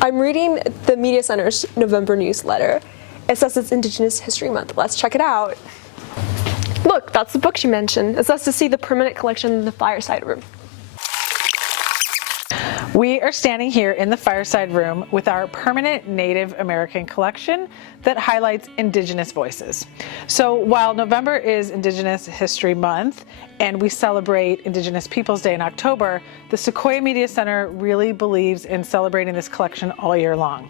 I'm reading the Media Center's November newsletter. It says it's Indigenous History Month. Let's check it out. Look, that's the book she mentioned. It's us to see the permanent collection in the fireside room. We are standing here in the fireside room with our permanent Native American collection that highlights Indigenous voices. So while November is Indigenous History Month and we celebrate Indigenous Peoples Day in October, the Sequoia Media Center really believes in celebrating this collection all year long.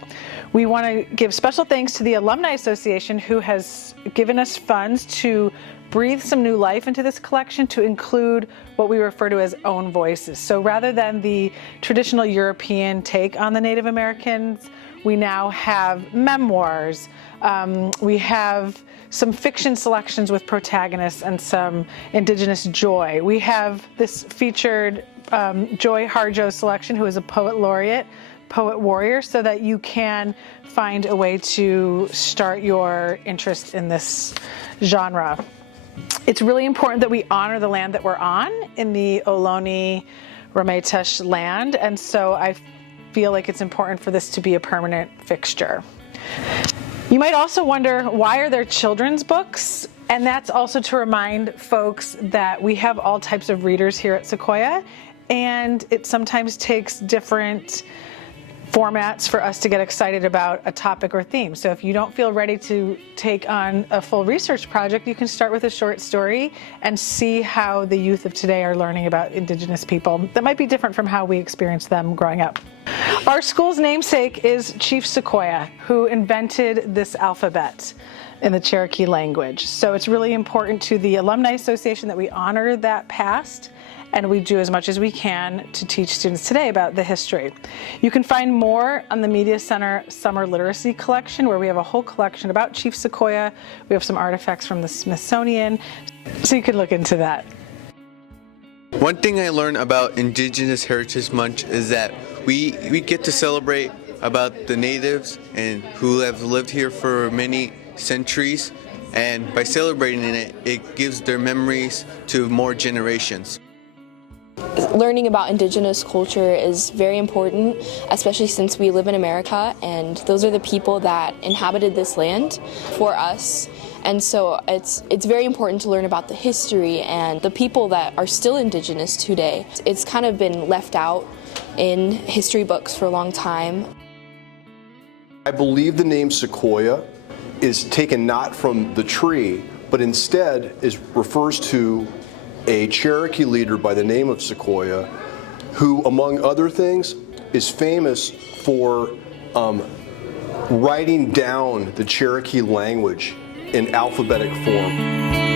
We want to give special thanks to the Alumni Association, who has given us funds to breathe some new life into this collection to include what we refer to as own voices. So rather than the traditional European take on the Native Americans, we now have memoirs. We have some fiction selections with protagonists and some Indigenous joy. We have this featured Joy Harjo selection, who is a poet laureate, poet warrior, so that you can find a way to start your interest in this genre. It's really important that we honor the land that we're on in the Ohlone Ramaytush land, and so I feel like it's important for this to be a permanent fixture. You might also wonder, why are there children's books? And that's also to remind folks that we have all types of readers here at Sequoia, and it sometimes takes different formats for us to get excited about a topic or theme. So if you don't feel ready to take on a full research project, you can start with a short story and see how the youth of today are learning about Indigenous people that might be different from how we experienced them growing up. Our school's namesake is Chief Sequoia, who invented this alphabet in the Cherokee language. So it's really important to the Alumni Association that we honor that past, and we do as much as we can to teach students today about the history. You can find more on the Media Center Summer Literacy Collection, where we have a whole collection about Chief Sequoia. We have some artifacts from the Smithsonian, so you can look into that. One thing I learned about Indigenous Heritage Month is that we get to celebrate about the natives and who have lived here for many centuries, and by celebrating it, it gives their memories to more generations. Learning about Indigenous culture is very important, especially since we live in America, and those are the people that inhabited this land for us. And so it's very important to learn about the history and the people that are still Indigenous today. It's kind of been left out in history books for a long time. I believe the name Sequoia is taken not from the tree, but instead refers to a Cherokee leader by the name of Sequoia, who, among other things, is famous for writing down the Cherokee language in alphabetic form.